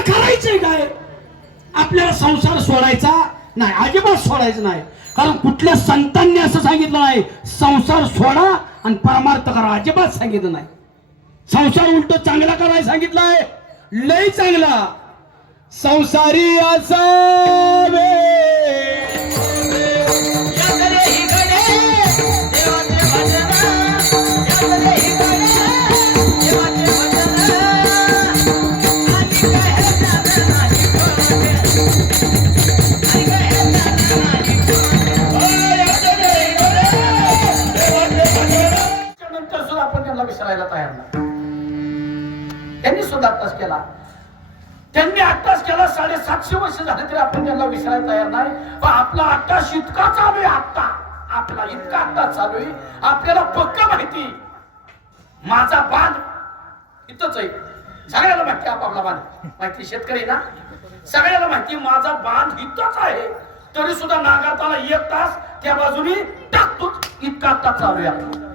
आपल्याला करायचंय काय? आपल्याला संसार सोडायचा नाही अजिबात सोडायचं नाही. कारण कुठल्या संतांनी असं सांगितलं नाही संसार सोडा आणि परमार्थ करा अजिबात सांगितलं नाही. संसार उलट चांगला करायला सांगितलाय लय चांगला. संसारी असावे. त्यांनी अट्टास केला साडेसातशे वर्ष झाले तरी आपण त्यांना विसरायला तयार नाही. पण आपला अट्टास इतका चालू आहे आत्ता. आपला इतका आत्ता चालू आहे. आपल्याला पक्क माहिती माझा बांध इथंच आहे. सगळ्याला माहिती आपापला बांध. माहिती शेतकरी ना? सगळ्याला माहिती माझा बांध इथंच आहे. तरी सुद्धा नागाताला एक तास त्या बाजूनी टाकतो इतका आत्ता चालू आहे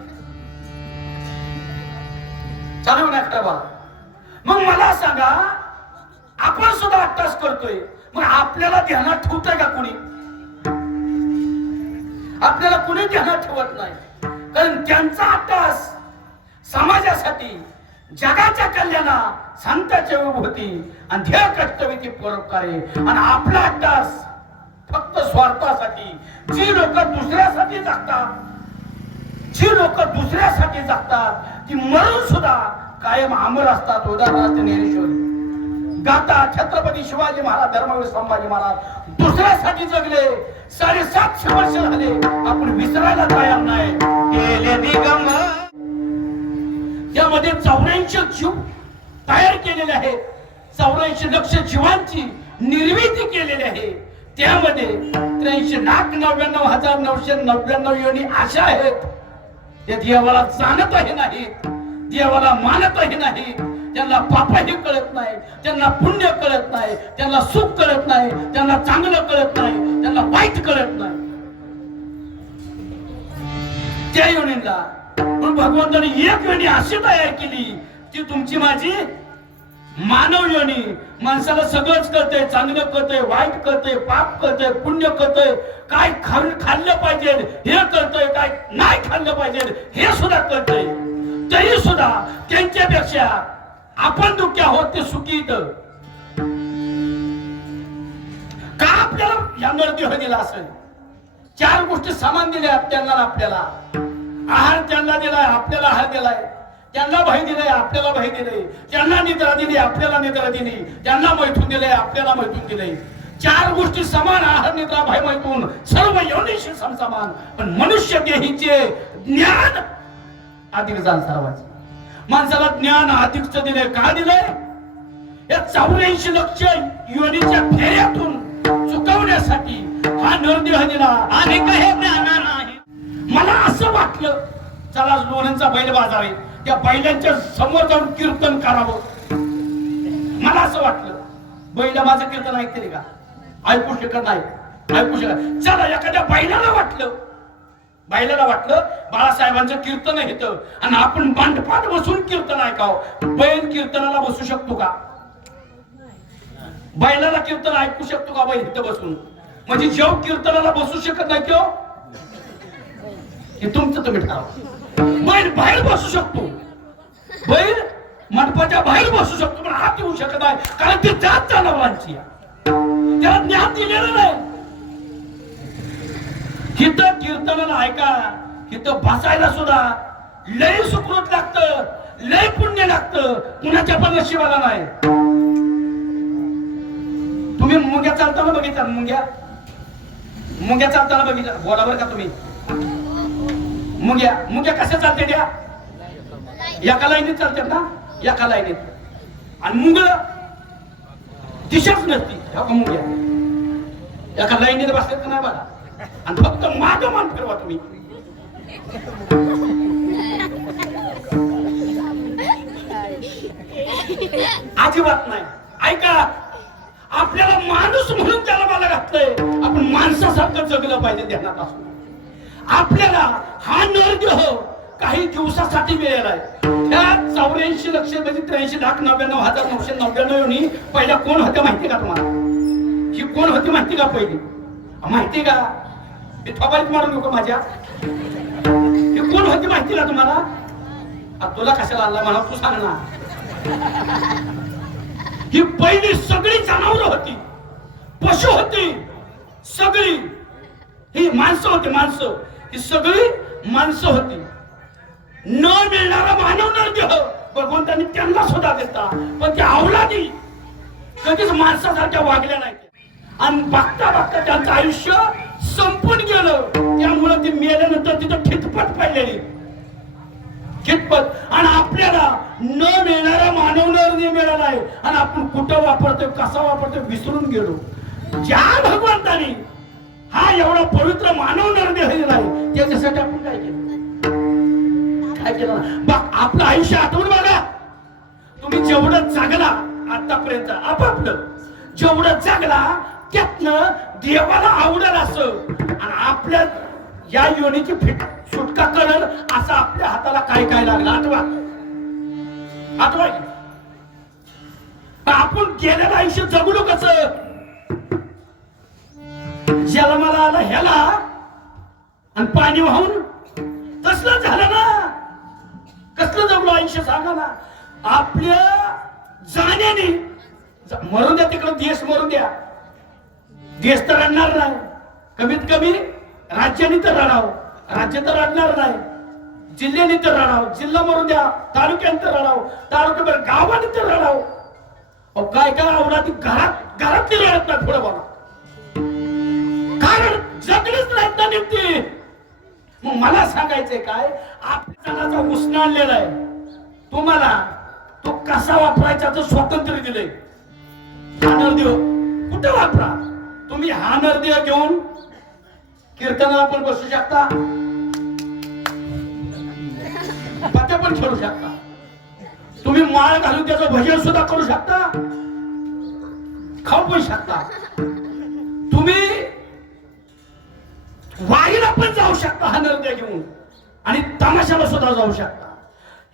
चालू नाही बा मग मला सांगा आपण सुद्धा अट्टास करतोय. मग आपल्याला ध्यानात ठेवतोय का कुणी? आपल्याला कुणी ध्यानात ठेवत नाही. कारण त्यांचा अट्टास समाजासाठी जगाच्या कल्याणा संतांच्या विभूती आणि ध्येय कर्तव्याची परोपकार आणि आपला अट्टास फक्त स्वार्थासाठी जी लोक दुसऱ्यासाठी जगतात जी लोक दुसऱ्यासाठी जगतात ती मरून सुद्धा कायम अमर असतात. उदाहरणार्थ ज्ञानेश्वरी. गाता छत्रपती शिवाजी महाराज धर्मवीर संभाजी महाराज दुसऱ्यासाठी जगले. साडेसातशे वर्ष झाले आपण विसरायला तयार नाही. त्यामध्ये यामध्ये चौऱ्याऐंशी जीव तयार केलेले आहेत. चौऱ्याऐंशी लक्ष जीवांची निर्मिती केलेली आहे. त्यामध्ये त्र्याऐंशी लाख नव्याण्णव हजार नऊशे नव्याण्णव योनी अशा आहेत. ते देवाला जाणतही नाहीत. देवाला मानतही नाहीत. त्यांना पापही कळत नाही त्यांना पुण्य कळत नाही त्यांना सुख कळत नाही त्यांना चांगलं कळत नाही त्यांना वाईट कळत नाही. त्या योनीला पण भगवंताने एक योनी अशी तयार केली की तुमची माझी मानव योनी. माणसाला सगळंच कळतंय चांगलं कळतंय वाईट कळतंय पाप कळतंय पुण्य कळतंय. काय खाल्लं पाहिजे हे कळतंय काय नाही खाल्लं पाहिजे हे सुद्धा कळतंय. तरी सुद्धा त्यांच्यापेक्षा आपण दुःखी आहोत ते सुखी इथं. का आपल्याला या नरदेह दिला असेल? चार गोष्टी समान दिल्या त्यांना आपल्याला. आहार त्यांना दिलाय आपल्याला आहार दिलाय. त्यांना भय दिलाय आपल्याला भय दिले त्यांना निद्रा दिली आपल्याला निद्रा दिली. त्यांना मैथून दिलंय आपल्याला मैथून दिलंय. चार गोष्टी समान आहार निद्रा भय मैथून. सर्व योनिशी समान पण मनुष्य देहीचे ज्ञान अधिक जाण सर्वांचे. माणसाला ज्ञान अधिकच दिलंय. का दिलंय? या चौऱ्याऐंशी लक्ष योनीच्या फेऱ्यातून चुकवण्यासाठी हा नरदेह दिला. आणि काही ज्ञाना नाही. मला असं वाटलं चला लोण्यांचा बैल बाजार आहे त्या बैलांच्या समोर जाऊन कीर्तन करावं. मला असं वाटलं बैल माझं कीर्तन ऐकते का? ऐकू शकत नाही. ऐकू शकत चला एखाद्या बैलाला वाटलं बायलाला वाटलं बाळासाहेबांचं कीर्तन येतं आणि आपण बांधपाट बसून कीर्तन ऐकावं. बैल कीर्तनाला बसू शकतो का? बैलाला कीर्तन ऐकू शकतो का बैल इथं बसून? म्हणजे जेव कीर्तनाला बसू शकत नाही किंवा हे तुमचं तुम्ही ठराव. बैल बाहेर बसू शकतो. बैल मंडपाच्या बाहेर बसू शकतो पण हात येऊ शकत नाही. कारण ते जात जनावरांची त्याला ज्ञान दिलेलं नाही. हिथं कीर्तनाला ऐका हिथं बसायला सुद्धा लय सुकृत लागतं लय पुण्य लागतं. कुणाच्या पण नशिबाला नाही. तुम्ही मुंग्या चालताना बघितला मुंग्या? मुंग्या चालताना बघितला. बोला बरं का तुम्ही. मुंग्या मुंग्या कशा चालते त्या? एका लाईनीत चालतात ना? एका लाईनीत. आणि मुंग दिशाच नसती. ह्या मुंग्या. एका लाईनीत बसतात का नाही बघा आणि फक्त माग मान फिरवा तुम्ही. अजिबात नाही. ऐका आपल्याला माणूस म्हणून त्याला मला घातलंय. आपण माणसासारखं जगलं पाहिजे ध्यानात असून आपल्याला हा नरग्रह काही दिवसासाठी मिळेल आहे. त्या चौऱ्याऐंशी लक्ष म्हणजे त्र्याऐंशी लाख नव्याण्णव हजार नऊशे नव्याण्णव पहिल्या कोण होत्या माहिती का तुम्हाला? ही कोण होती माहिती का पहिली? माहिती का? मी थोबारीत मारू नको माझ्या. ही कोण होती माहिती का तुम्हाला? तुला कशाला आला म्हणा तू सांग ना. ही पहिली सगळी जनावर होती. पशु होती सगळी. ही माणसं होती माणसं. ही सगळी माणसं होती. न मिळणारा मानव नरदेह भगवंतांनी त्यांना सुद्धा देता पण त्या अवलादी कधीच माणसासारख्या वागल्या नाही आणि बघता बघता त्यांचं आयुष्य संपून गेलं. त्यामुळे ते मेल्यानंतर तिथं खितपत पडलेली. खितपत आणि आपल्याला न मिळणारा मानव नर मिळाला आहे. आणि आपण कुठं वापरतोय कसा वापरतोय विसरून गेलो. ज्या भगवंतानी हा एवढा पवित्र मानव नर दिलेला आहे त्याच्यासाठी आपण काय केलं? काय केलं? बघ आपलं आयुष्य आठवून बघा. तुम्ही जेवढं जगला आतापर्यंत आपापलं. जेवढं जगला त्यातनं देवाला आवडेल असं. आणि आपल्या या योनीची फिट सुटका करल असं आपल्या हाताला काय काय लागलं? आठवा. आठवा. आपण गेलेलं आयुष्य जगलो कस? जन्माला आला ह्याला. आणि पाणी वाहून कसलं झालं ना? कसलं जगलो आयुष्य सांगा ना आपल्या जाण्याने. मरून द्या तिकडं देश मरू द्या. देश तर रडणार नाही. कमीत कमी राज्याने तर रडावं. राज्य तर रडणार नाही. जिल्ह्याने तर रडावं. जिल्हा मरून द्या. तालुक्याने तर रडावं. तालुक्यावर गावाने तर रडावं. अहो, काय काय आवडा घरात घरात ते रडत नाही पुढे बघा कारण जगलीच नाहीत ना नेमती मग मला सांगायचंय काय? आपल्या जगाचा उसना आणलेला आहे. तुम्हाला तो कसा वापरायचा तर स्वातंत्र्य दिलंय. हा नरदेव कुठे वापरा? तुम्ही हा नृत्य घेऊन कीर्तनाला पण बसू शकता. पत्ते पण खेळू शकता. तुम्ही माळ घालून त्याचं भजन सुद्धा करू शकता. खाऊ पण शकता. तुम्ही वारीला पण जाऊ शकता हा नृत्य घेऊन. आणि तमाशाला सुद्धा जाऊ शकता.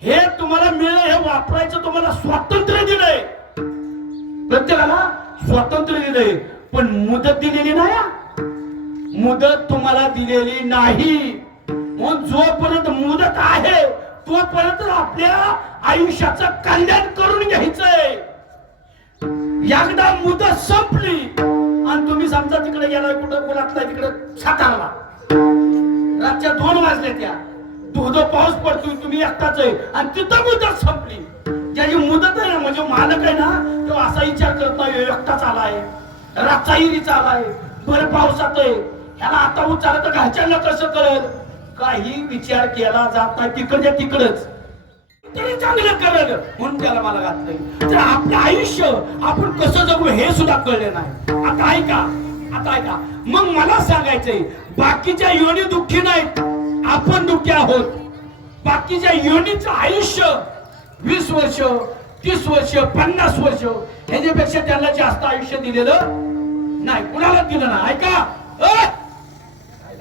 हे तुम्हाला मिळलं हे वापरायचं तुम्हाला स्वातंत्र्य दिलंय. प्रत्येकाला स्वातंत्र्य दिलंय. पण मुदत दिलेली नाही मुदत तुम्हाला दिलेली नाही. मग जोपर्यंत मुदत आहे तोपर्यंत आपल्या आयुष्याचं कल्याण करून घ्यायचंय. एकदा मुदत संपली आणि तुम्ही समजा तिकडे गेला कुठं गुलातला तिकडे सातारला. रातच्या दोन वाजले त्या. धोधो पाऊस पडतोय तुम्ही एकटाच आहे आणि तिथं मुदत संपली. ज्याची मुदत आहे ना म्हणजे मालक आहे ना तो असा विचार करत नाही आला आहे रातचा इरीचा आलाय बरं पावसात आहे. ह्याला आता उचारत तर घरच्यांना कसं कळत काही विचार केला जात नाही. तिकडच्या तिकडच. तरी चांगलं कळलं. म्हणून त्याला मला घातलंय. तर आपलं आयुष्य आपण कसं जगू हे सुद्धा कळले नाही. आता ऐका आता ऐका. मग मला सांगायचंय बाकीच्या योनी दुःखी नाहीत. आपण दुःखी आहोत. बाकीच्या योनीचं आयुष्य वीस वर्ष तीस वर्ष पन्नास वर्ष ह्याच्यापेक्षा त्यांना जास्त आयुष्य दिलेलं नाही. कुणाला दिलं ना ऐका.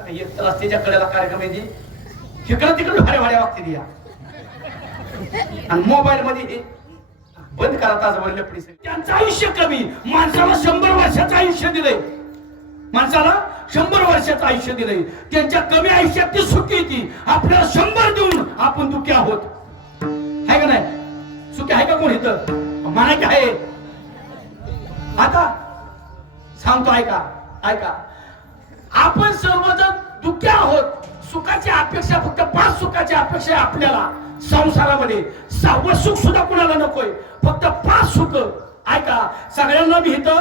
एक तर रस्त्याच्या कडेला कार्यक्रम आहे तिकडं तिकडं भाड्या भाड्या वागते या. आणि मोबाईल मध्ये बंद करा ताजभर लपडी त्यांचं आयुष्य कमी. माणसाला शंभर वर्षाचं आयुष्य दिलंय. माणसाला शंभर वर्षाचं आयुष्य दिलंय. त्यांच्या कमी आयुष्यात ती सुखी ती आपल्याला शंभर देऊन आपण दुखी आहोत. आहे का नाही? सुखी आहे का कोण इथं? म्हणा आहे. आता सांगतो ऐका ऐका. आपण सर्वजण दुःखी आहोत. सुखाची अपेक्षा फक्त पाच सुखाची अपेक्षा आहे आपल्याला संसारामध्ये. सहावं सुख सुद्धा कुणाला नकोय? फक्त पाच सुख. ऐका सगळ्यांना मी इथं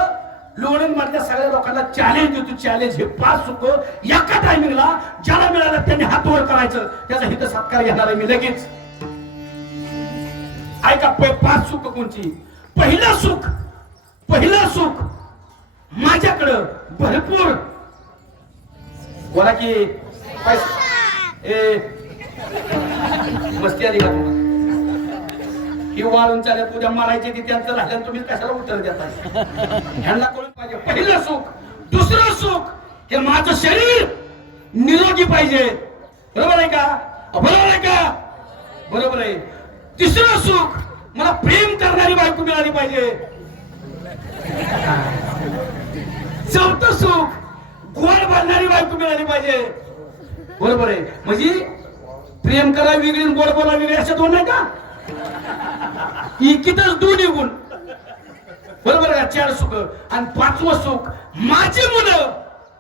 लोणंद मधल्या सगळ्या लोकांना चॅलेंज देतो चॅलेंज हे पाच सुख एका टायमिंगला ज्याला मिळालं त्यांनी हात वर करायचं. त्याचा हित सत्कार घेणार आहे मी लगेच. ऐका प- पाच सुख कोणची? पहिलं सुख पहिलं सुख माझ्याकडं भरपूर. बोला की पैसे. ए मस्ती आली का तुम्हाला? ही वाळून चालत उद्या मारायचे ती त्यांचं राहिलं तुम्ही कशाला उत्तर देता ह्यांना कळून पाहिजे. पहिलं सुख दुसरं सुख हे माझं शरीर निरोगी पाहिजे. बरोबर आहे का? बरोबर आहे का? बरोबर आहे. तिसरं सुख मला प्रेम करणारी बायको मिळाली पाहिजे. चौथं सुख गोड बोलणारी बायको मिळाली पाहिजे. बरोबर आहे. म्हणजे प्रेम करा वेगळी गोड बोला वेगळी अशा दोन नाही का? इकितच दोन्ही गुण बरोबर का? चार सुख आणि पाचवं सुख माझी मुलं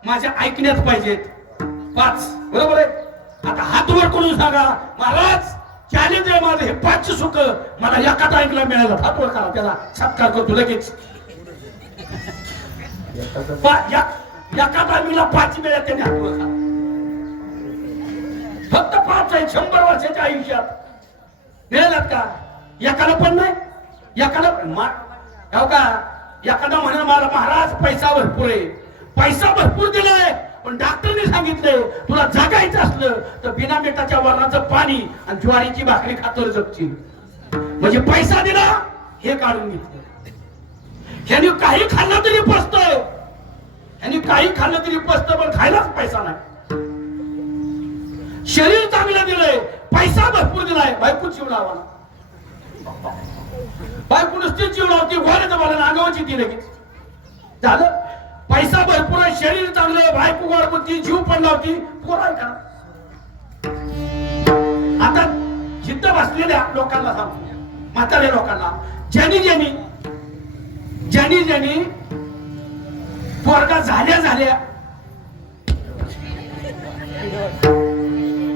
माझ्या ऐकण्यात पाहिजेत. पाच. बरोबर आहे? आता हात वर करून सांगा महाराज चॅलेंज आहे माझं हे पाच सुख मला एका टाईमला मिळालं. हात का करा त्याला सत्कार करतो लगेच. एका टायमिंगला पाच वेळा त्याने हात करा फक्त पाच आहे शंभर वर्षाच्या आयुष्यात. मिळाल्यात का? एकाला पण नाही एकाला पण. हो का? एखादा म्हणेल मला महाराज पैसा भरपूर आहे. पैसा भरपूर दिलाय. पण डॉक्टरने सांगितलंय तुला जगायचं असलं तर बिना मिठाच्या वरणाचं पाणी आणि ज्वारीची भाकरी खातर जगतील म्हणजे पैसा दिला हे काढून घेतलं. ह्यानी काही खाल्लं तरी पसत ह्यांनी काही खाल्लं तरी पसत पण खायलाच पैसा नाही. शरीर चांगलं दिलंय पैसा भरपूर दिलाय बायको चिवडावा बायको नुसती चिवडावती वर मला अंगावची ती लगेच. झालं? पैसा भरपूर आहे शरीर चांगलं बायको गोडबुद्धी जीव पण लावती पोर आहे का? आता जिद्द बसलेल्या लोकांना सांगतो म्हाताऱ्या लोकांना. ज्यांनी ज्यांनी ज्यांनी ज्यांनी पोरगा झाल्या झाल्या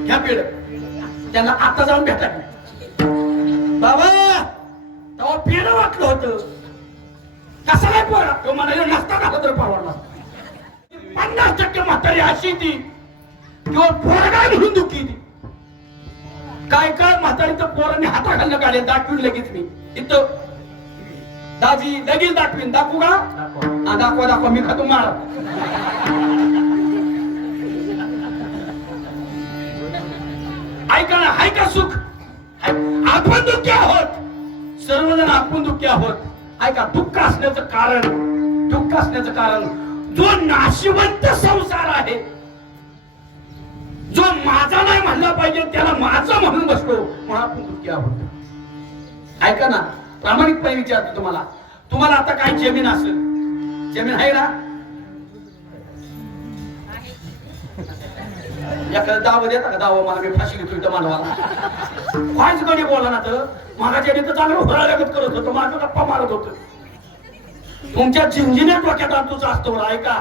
घ्या पेड त्यांना आता जाऊन भेटा बाबा तेव्हा पेड वाटलं होतं. काय पोरा. तो म्हणाले नसता का तर परवडला पन्नास टक्के म्हातारी अशी ती. किंवा पोरगा म्हणून दुखी ती. काय काय म्हातारी तर पोरांनी हाता घालणं काढे दाखवून लगेच मी इथं दाजी लगेच दाखवीन दाखवू का? दाखवा. दाखवा मी खातो मार ऐका ना हाय का सुख. आपण दुःखी आहोत. सर्वजण आपण दुःखी आहोत. ऐका दुःख असण्याचं कारण दुःख असण्याचं कारण जो नाशिवंत संसार आहे जो माझा नाही म्हणला पाहिजे त्याला माझा म्हणून बसतो म्हणून आपण दुःखी आहोत. ऐका ना प्रामाणिकपणे विचारतो तुम्हाला. तुम्हाला आता काय जमीन असेल. जमीन आहे ना? एखादं दावं देता का? दावा मला मी फाशी घेतोय तर मानवाला. काहीच गडी बोला ना तर मागाच्या तर चांगलं होळा करत होतं. माझं गप्पा मारत होत. तुमच्या झिंजिन्या डोक्यात तुझं असतो ऐका.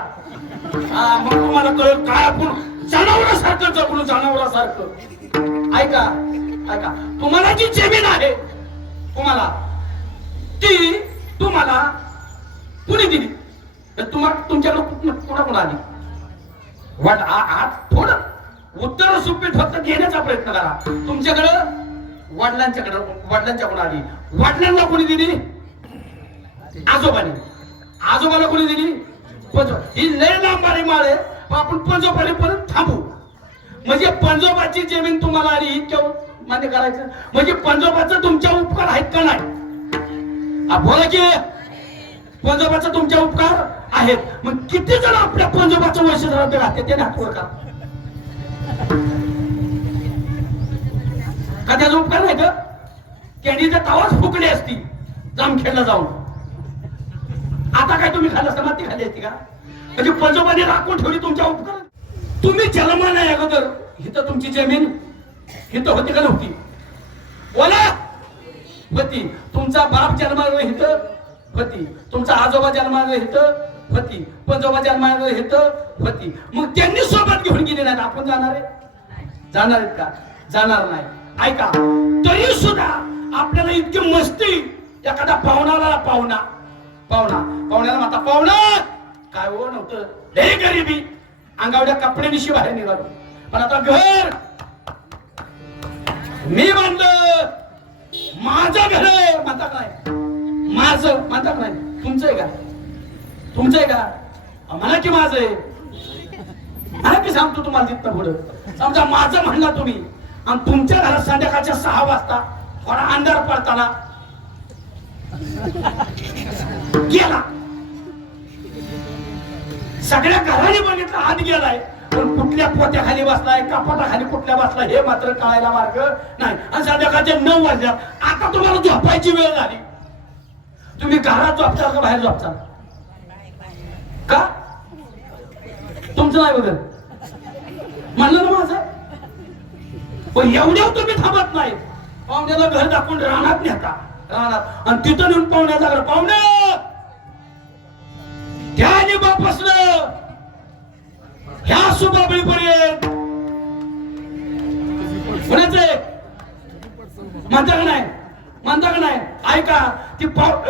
हा मग तुम्हाला कळेल काय आपण जनावरासारखं जगलो जनावरासारखं. ऐका ऐका. तुम्हाला जी जमीन आहे तुम्हाला ती तुम्हाला कुणी दिली? तर तुम्हाला तुमच्याकडे कुणा आली? वाट आज थोडं उत्तर सुपीठ फक्त घेण्याचा प्रयत्न करा. तुमच्याकडं वडिलांच्याकडे वडिलांच्याकडून आली. वडिलांना कोणी दिली? आजोबाने. आजोबाला कोणी दिली? पंजो ही लय लांबारी माळ आहे. आपण पंजोबाने परत थांबू. म्हणजे पंजोबाची जमीन तुम्हाला आली इतक्या मान्य करायचं. म्हणजे पंजोबाचं तुमच्या उपकार आहेत का नाही? बोला की. पंजोबाचा तुमच्या उपकार आहेत. मग किती जण आपल्या पंजोबाचं वैशिष्ट्य राहते? त्याने हात वर का का त्याचा उपकार नाही का कॅन्डीचा तवाच फुकली असती जामखेडला जाऊन. आता काय तुम्ही खाल्लं? असतं माती खाली असती का? म्हणजे पंजोबाने राखून ठेवली तुमच्या उपकार तुम्ही जन्मा नाही अगोदर. हिथं तुमची जमीन हिथं होती का नव्हती? बोला! होती. तुमचा बाप जन्माला हिथं होती. तुमचा आजोबा जन्माला हिथं होती. पंजोबा जन्माला हिथं होती. मग त्यांनी सोबत घेऊन गेले नाहीत. आपण जाणार आहे? जाणार आहेत का? जाणार नाही. ऐका तरी सुद्धा आपल्याला इतकी मस्ती एखादा पाहुणाला पाहुणा. पाहुणा पाहुण्याला म्हणता पाहुणा काय हो नव्हतं. लय गरिबी. अंगावड्या कपड्यानिशी बाहेर निघालो. पण आता घर. मी बांधलं माझं घर आहे. म्हणता काय माझं. म्हणता काय तुमचं आहे का? तुमचं आहे का? म्हणा की माझं आहे. मला की सांगतो तुम्हाला तिथं पुढं. समजा माझं म्हणला तुम्ही आणि तुमच्या घरात संध्याकाळच्या सहा वाजता थोडा अंधार पडताना गेला. सगळ्या घराने बघितलं आत गेलाय. पण कुठल्या पोत्याखाली बसलाय कपाटाखाली कुठल्या बसलाय हे मात्र कळायला मार्ग नाही. आणि संध्याकाळच्या नऊ वाजल्या आता तुम्हाला झोपायची वेळ झाली. तुम्ही घरात झोपता का बाहेर झोपता का? तुमचं नाही बघ म्हणलं ना माझं? पण एवढ्या तुम्ही थांबत नाही. पाहुण्याला घर दाखवून राहणार नेता. राहणार आणि तिथं नेऊन पाहुण्याचा घर पाहुण्या त्या बापासलं ह्या सुबाबळीपर्यंत. कुणाचं आहे म्हणता का नाही? म्हणता का नाही? ऐका ती पाव